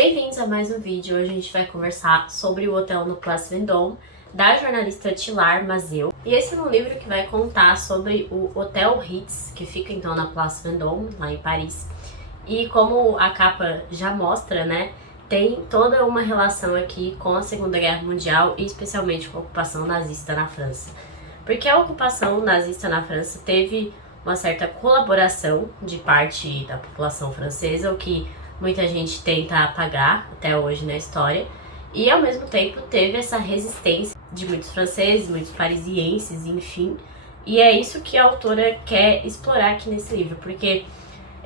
Bem-vindos a mais um vídeo. Hoje a gente vai conversar sobre o Hotel no Place Vendôme, da jornalista Tilar Mazeu. E esse é um livro que vai contar sobre o Hotel Ritz, que fica então na Place Vendôme, lá em Paris. E como a capa já mostra, né, tem toda uma relação aqui com a Segunda Guerra Mundial e especialmente com a ocupação nazista na França. Porque a ocupação nazista na França teve uma certa colaboração de parte da população francesa, o que muita gente tenta apagar até hoje na história, e ao mesmo tempo teve essa resistência de muitos franceses, muitos parisienses, enfim, e é isso que a autora quer explorar aqui nesse livro, porque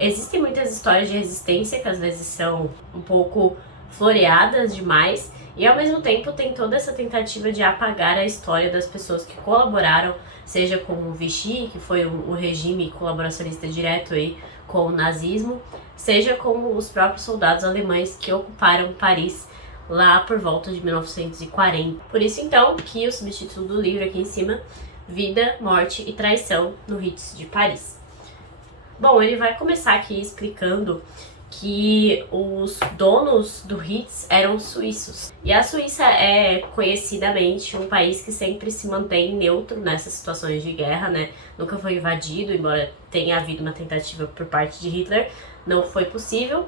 existem muitas histórias de resistência que às vezes são um pouco floreadas demais, e ao mesmo tempo tem toda essa tentativa de apagar a história das pessoas que colaboraram, seja com o Vichy, que foi o regime colaboracionista direto aí com o nazismo, seja como os próprios soldados alemães que ocuparam Paris lá por volta de 1940. Por isso então que o subtítulo do livro aqui em cima, Vida, Morte e Traição no Ritz de Paris. Bom, ele vai começar aqui explicando que os donos do Ritz eram suíços. E a Suíça é conhecidamente um país que sempre se mantém neutro nessas situações de guerra, né? Nunca foi invadido, embora tenha havido uma tentativa por parte de Hitler, não foi possível.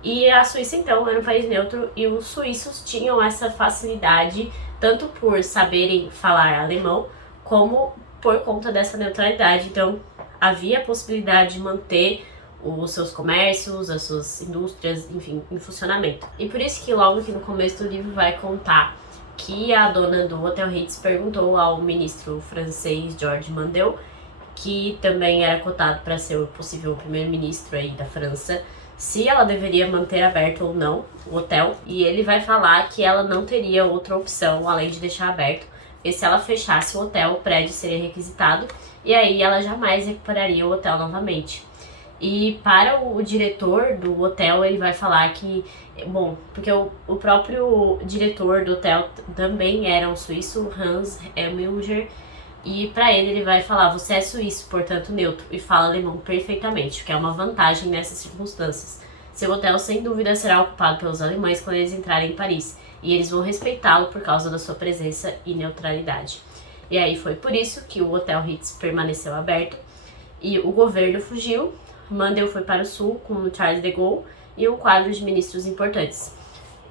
E a Suíça, então, era um país neutro e os suíços tinham essa facilidade, tanto por saberem falar alemão, como por conta dessa neutralidade. Então, havia a possibilidade de manter os seus comércios, as suas indústrias, enfim, em funcionamento. E por isso que logo aqui no começo do livro vai contar que a dona do Hotel Ritz perguntou ao ministro francês Georges Mandel, que também era cotado para ser o possível primeiro-ministro aí da França, se ela deveria manter aberto ou não o hotel. E ele vai falar que ela não teria outra opção além de deixar aberto, e se ela fechasse o hotel, o prédio seria requisitado, e aí ela jamais recuperaria o hotel novamente. E para o diretor do hotel, ele vai falar que, bom, porque o próprio diretor do hotel também era um suíço, Hans Emilger, e para ele vai falar, você é suíço, portanto neutro, e fala alemão perfeitamente, o que é uma vantagem nessas circunstâncias. Seu hotel sem dúvida será ocupado pelos alemães quando eles entrarem em Paris, e eles vão respeitá-lo por causa da sua presença e neutralidade. E aí foi por isso que o Hotel Ritz permaneceu aberto, e o governo fugiu. Mandel foi para o sul com o Charles de Gaulle e um quadro de ministros importantes.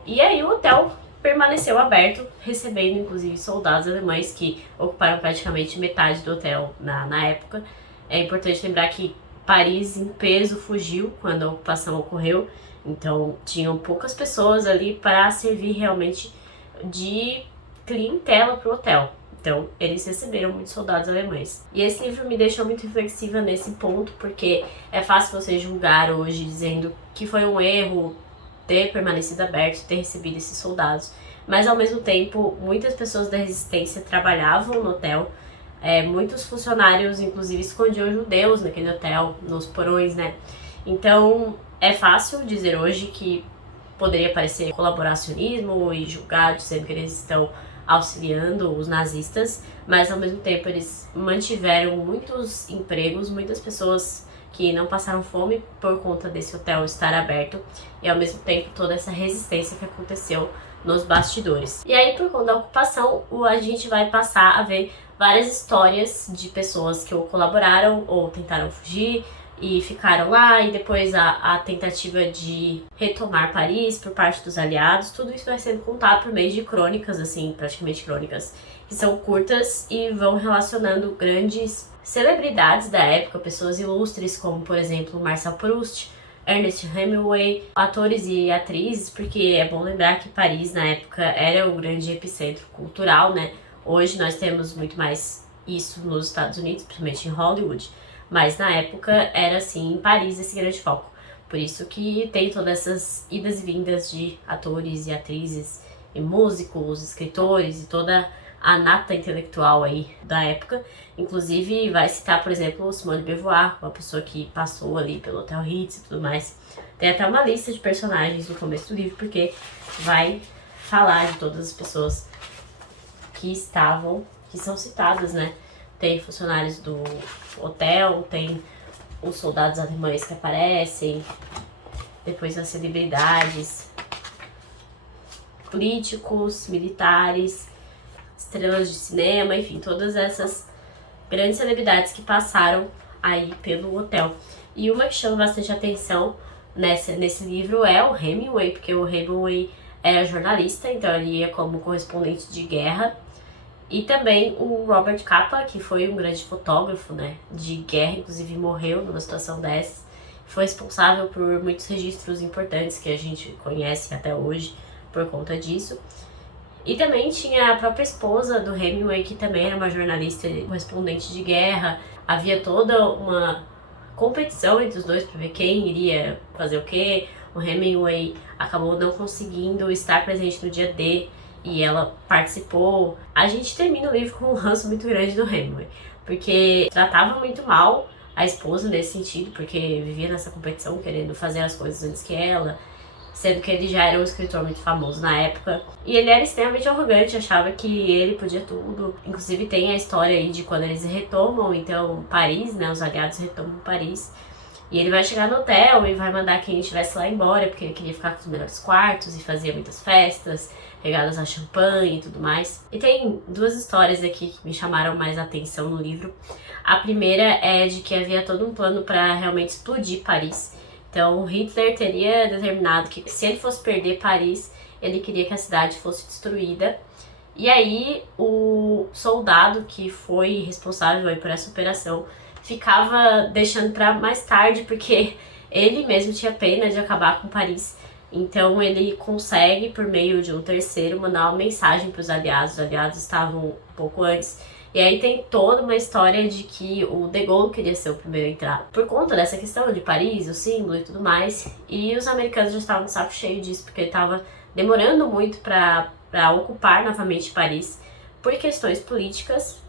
E aí o hotel permaneceu aberto, recebendo inclusive soldados alemães que ocuparam praticamente metade do hotel na época. É importante lembrar que Paris em peso fugiu quando a ocupação ocorreu, então tinham poucas pessoas ali para servir realmente de clientela para o hotel. Então, eles receberam muitos soldados alemães. E esse livro me deixou muito reflexiva nesse ponto, porque é fácil você julgar hoje dizendo que foi um erro ter permanecido aberto, ter recebido esses soldados. Mas, ao mesmo tempo, muitas pessoas da resistência trabalhavam no hotel. Muitos funcionários, inclusive, escondiam judeus naquele hotel, nos porões, né? Então, é fácil dizer hoje que poderia parecer colaboracionismo e julgar dizendo que eles estão auxiliando os nazistas, mas ao mesmo tempo eles mantiveram muitos empregos, muitas pessoas que não passaram fome por conta desse hotel estar aberto, e ao mesmo tempo toda essa resistência que aconteceu nos bastidores. E aí, por conta da ocupação, a gente vai passar a ver várias histórias de pessoas que ou colaboraram ou tentaram fugir e ficaram lá, e depois a tentativa de retomar Paris por parte dos aliados. Tudo isso vai sendo contado por meio de crônicas, assim, praticamente crônicas, que são curtas e vão relacionando grandes celebridades da época, pessoas ilustres como, por exemplo, Marcel Proust, Ernest Hemingway, atores e atrizes, porque é bom lembrar que Paris na época era o grande epicentro cultural, né? Hoje nós temos muito mais isso nos Estados Unidos, principalmente em Hollywood, mas na época era assim, em Paris, esse grande foco. Por isso que tem todas essas idas e vindas de atores e atrizes, e músicos, escritores e toda a nata intelectual aí da época. Inclusive vai citar, por exemplo, Simone de Beauvoir, uma pessoa que passou ali pelo Hotel Ritz e tudo mais. Tem até uma lista de personagens no começo do livro, porque vai falar de todas as pessoas que são citadas, né? Tem funcionários do hotel, tem os soldados alemães que aparecem, depois as celebridades. políticos, militares, estrelas de cinema, enfim, todas essas grandes celebridades que passaram aí pelo hotel. E uma que chama bastante atenção nesse livro é o Hemingway, porque o Hemingway era jornalista, então ele ia como correspondente de guerra. E também o Robert Capa, que foi um grande fotógrafo, né, de guerra, inclusive morreu numa situação dessas. Foi responsável por muitos registros importantes que a gente conhece até hoje por conta disso. E também tinha a própria esposa do Hemingway, que também era uma jornalista correspondente de guerra. Havia toda uma competição entre os dois para ver quem iria fazer o quê. O Hemingway acabou não conseguindo estar presente no dia D e ela participou. A gente termina o livro com um ranço muito grande do Hemingway, porque tratava muito mal a esposa nesse sentido, porque vivia nessa competição querendo fazer as coisas antes que ela, sendo que ele já era um escritor muito famoso na época. E ele era extremamente arrogante, achava que ele podia tudo. Inclusive tem a história aí de quando eles retomam, então, Paris, né, os aliados retomam Paris. E ele vai chegar no hotel e vai mandar quem estivesse lá embora, porque ele queria ficar com os melhores quartos e fazia muitas festas, regadas a champanhe e tudo mais. E tem duas histórias aqui que me chamaram mais a atenção no livro. A primeira é de que havia todo um plano para realmente explodir Paris. Então, Hitler teria determinado que se ele fosse perder Paris, ele queria que a cidade fosse destruída. E aí, o soldado que foi responsável aí por essa operação ficava deixando para mais tarde, porque ele mesmo tinha pena de acabar com Paris. Então, ele consegue, por meio de um terceiro, mandar uma mensagem para os aliados. Os aliados estavam um pouco antes. E aí tem toda uma história de que o De Gaulle queria ser o primeiro a entrar. Por conta dessa questão de Paris, o símbolo e tudo mais. E os americanos já estavam de saco cheio disso, porque ele estava demorando muito para ocupar novamente Paris por questões políticas.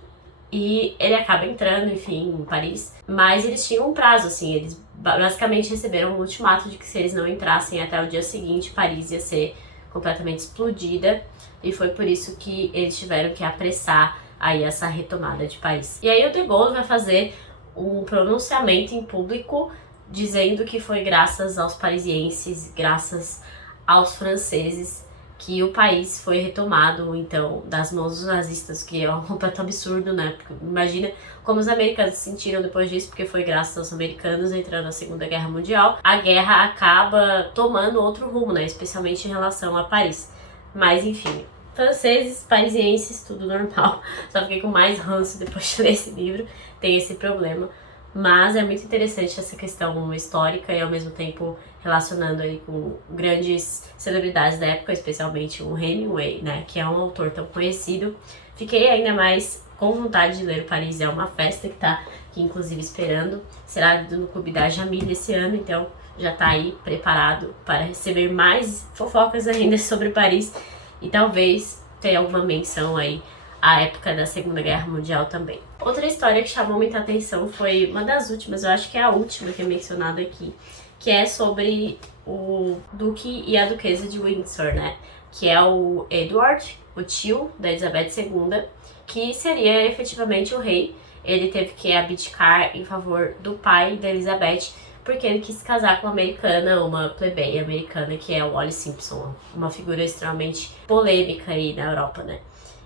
E ele acaba entrando, enfim, em Paris. Mas eles tinham um prazo, assim. Eles basicamente receberam um ultimato de que se eles não entrassem até o dia seguinte, Paris ia ser completamente explodida. E foi por isso que eles tiveram que apressar aí essa retomada de Paris. E aí o De Gaulle vai fazer um pronunciamento em público dizendo que foi graças aos parisienses, graças aos franceses, que o país foi retomado, então, das mãos dos nazistas, que é um completo absurdo, né? Porque imagina como os americanos se sentiram depois disso, porque foi graças aos americanos entrando na Segunda Guerra Mundial. A guerra acaba tomando outro rumo, né? Especialmente em relação a Paris. Mas, enfim, franceses, parisienses, tudo normal. Só fiquei com mais ranço depois de ler esse livro, tem esse problema. Mas é muito interessante essa questão histórica e ao mesmo tempo relacionando aí com grandes celebridades da época, especialmente o Hemingway, né, que é um autor tão conhecido. Fiquei ainda mais com vontade de ler o Paris é uma Festa, que tá aqui inclusive esperando. Será no Clube da Jamile esse ano, então já tá aí preparado para receber mais fofocas ainda sobre Paris e talvez tenha alguma menção aí à época da Segunda Guerra Mundial também. Outra história que chamou muita atenção foi uma das últimas, eu acho que é a última que é mencionada aqui, que é sobre o Duque e a Duquesa de Windsor, né? Que é o Edward, o tio da Elizabeth II, que seria efetivamente o rei. Ele teve que abdicar em favor do pai da Elizabeth, porque ele quis casar com uma americana, uma plebeia americana, que é o Wallis Simpson, uma figura extremamente polêmica aí na Europa, né?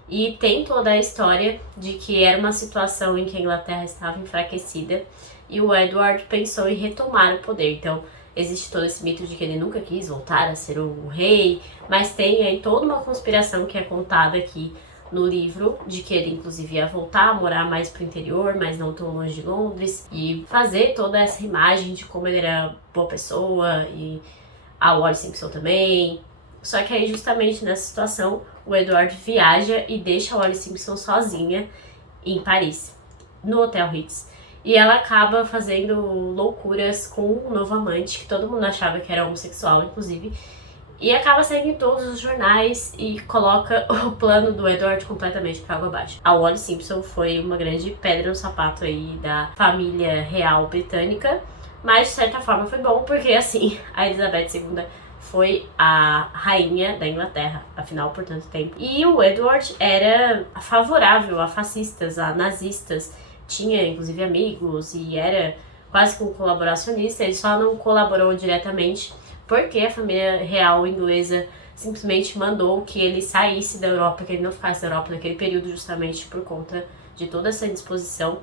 E tem toda a história de que era uma situação em que a Inglaterra estava enfraquecida e o Edward pensou em retomar o poder. Então, existe todo esse mito de que ele nunca quis voltar a ser o rei, mas tem aí toda uma conspiração que é contada aqui no livro, de que ele inclusive ia voltar a morar mais pro interior, mas não tão longe de Londres, e fazer toda essa imagem de como ele era boa pessoa, e a Wallis Simpson também. Só que aí, justamente nessa situação, o Edward viaja e deixa a Wallis Simpson sozinha em Paris, no Hotel Ritz. E ela acaba fazendo loucuras com um novo amante, que todo mundo achava que era homossexual, inclusive. E acaba saindo em todos os jornais e coloca o plano do Edward completamente para água abaixo. A Wallis Simpson foi uma grande pedra no sapato aí da família real britânica, mas de certa forma foi bom, porque assim, a Elizabeth II foi a rainha da Inglaterra, afinal, por tanto tempo. E o Edward era favorável a fascistas, a nazistas, tinha inclusive amigos e era quase que um colaboracionista. Ele só não colaborou diretamente porque a família real inglesa simplesmente mandou que ele saísse da Europa, que ele não ficasse na Europa naquele período, justamente por conta de toda essa indisposição.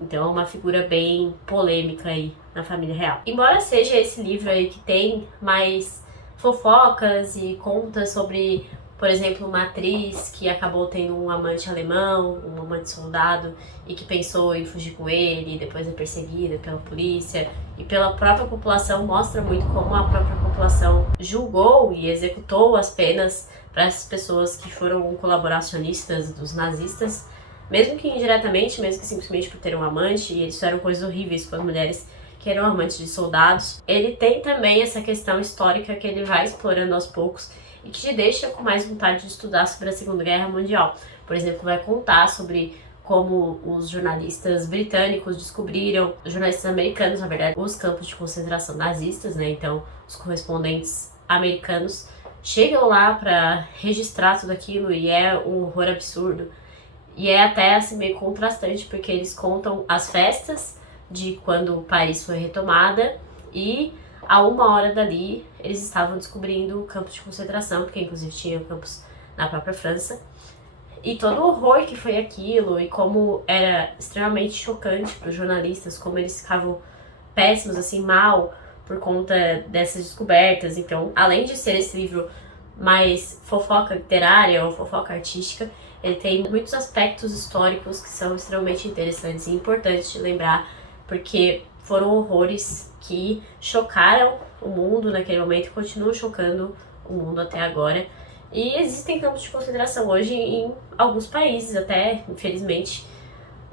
Então é uma figura bem polêmica aí na família real. Embora seja esse livro aí que tem mais fofocas e conta sobre, por exemplo, uma atriz que acabou tendo um amante alemão, um amante soldado, e que pensou em fugir com ele, e depois é perseguida pela polícia e pela própria população, mostra muito como a própria população julgou e executou as penas para essas pessoas que foram colaboracionistas dos nazistas, mesmo que indiretamente, mesmo que simplesmente por ter um amante, e eles fizeram coisas horríveis com as mulheres que eram amantes de soldados. Ele tem também essa questão histórica que ele vai explorando aos poucos e que te deixa com mais vontade de estudar sobre a Segunda Guerra Mundial. Por exemplo, vai contar sobre como os jornalistas britânicos descobriram, os jornalistas americanos, na verdade, os campos de concentração nazistas, né? Então, os correspondentes americanos chegam lá para registrar tudo aquilo e é um horror absurdo. E é até assim meio contrastante, porque eles contam as festas de quando Paris foi retomada e a 1 hora dali eles estavam descobrindo campos de concentração, porque inclusive tinha campos na própria França. E todo o horror que foi aquilo e como era extremamente chocante para os jornalistas, como eles ficavam péssimos, assim, mal por conta dessas descobertas. Então, além de ser esse livro mais fofoca literária ou fofoca artística, ele tem muitos aspectos históricos que são extremamente interessantes e importantes de lembrar, porque foram horrores que chocaram o mundo naquele momento e continuam chocando o mundo até agora. E existem campos de concentração hoje em alguns países até, infelizmente.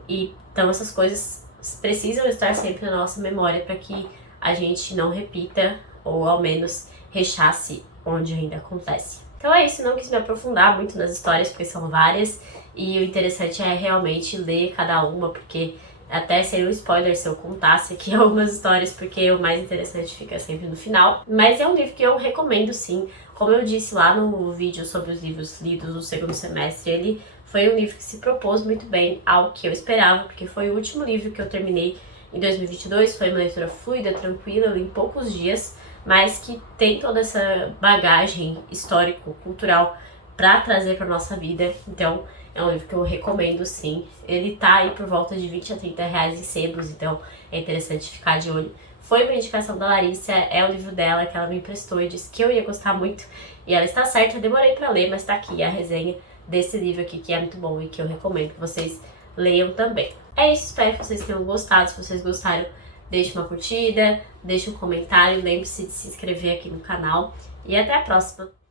E então essas coisas precisam estar sempre na nossa memória para que a gente não repita ou ao menos rechace onde ainda acontece. Então é isso, não quis me aprofundar muito nas histórias porque são várias e o interessante é realmente ler cada uma, porque até seria um spoiler se eu contasse aqui algumas histórias, porque o mais interessante fica sempre no final. Mas é um livro que eu recomendo sim. Como eu disse lá no vídeo sobre os livros lidos do segundo semestre, ele foi um livro que se propôs muito bem ao que eu esperava, porque foi o último livro que eu terminei em 2022, foi uma leitura fluida, tranquila, em poucos dias, mas que tem toda essa bagagem histórico-cultural para trazer para nossa vida. Então é um livro que eu recomendo sim. Ele tá aí por volta de 20 a 30 reais em sebos, então é interessante ficar de olho. Foi uma indicação da Larissa, é o livro dela que ela me emprestou e disse que eu ia gostar muito. E ela está certa, eu demorei para ler, mas tá aqui a resenha desse livro aqui, que é muito bom e que eu recomendo que vocês leiam também. É isso, espero que vocês tenham gostado. Se vocês gostaram, deixe uma curtida, deixe um comentário, lembre-se de se inscrever aqui no canal e até a próxima!